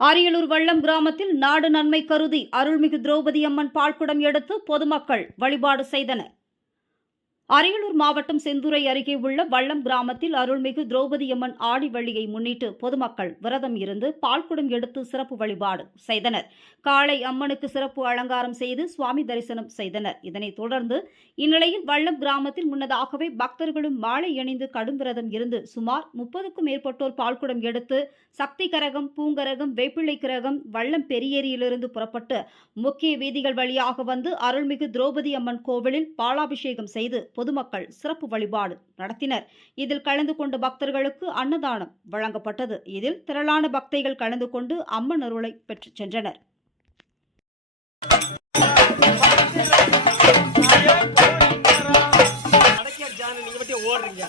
அரியலூர் வல்லம் கிராமத்தில் நாடு நன்மை கருதி அருள்மிகு திரௌபதி அம்மன் பால்குடம் எடுத்து பொதுமக்கள் வழிபாடு செய்தனர். அரியலூர் மாவட்டம் செந்துறை அருகே உள்ள வல்லம் கிராமத்தில் அருள்மிகு திரௌபதி அம்மன் ஆடி வெள்ளியை முன்னிட்டு பொதுமக்கள் விரதம் இருந்து பால்குடம் எடுத்து சிறப்பு வழிபாடு செய்தனர். காலை அம்மனுக்கு சிறப்பு அலங்காரம் செய்து சுவாமி தரிசனம் செய்தனர். இதனைத் தொடர்ந்து இந்நிலையில் வல்லம் கிராமத்தில் முன்னதாகவே பக்தர்களும் மாலை அணிந்து கடும் விரதம் இருந்து சுமார் 30க்கும் மேற்பட்டோர் பால்குடம் எடுத்து சக்தி கரகம், பூங்கரகம், வேப்பிள்ளை கரகம், வல்லம் பெரியேரியிலிருந்து புறப்பட்டு முக்கிய வீதிகள் வழியாக வந்து அருள்மிகு திரௌபதி அம்மன் கோவிலில் பாலாபிஷேகம் செய்து பொதுமக்கள் சிறப்பு வழிபாடு நடத்தினர். இதில் கலந்து கொண்ட பக்தர்களுக்கு அன்னதானம் வழங்கப்பட்டது. இதில் திரளான பக்தைகள் கலந்து கொண்டு அம்மன் அருளை பெற்றுச் சென்றனர். ஓடுறீங்க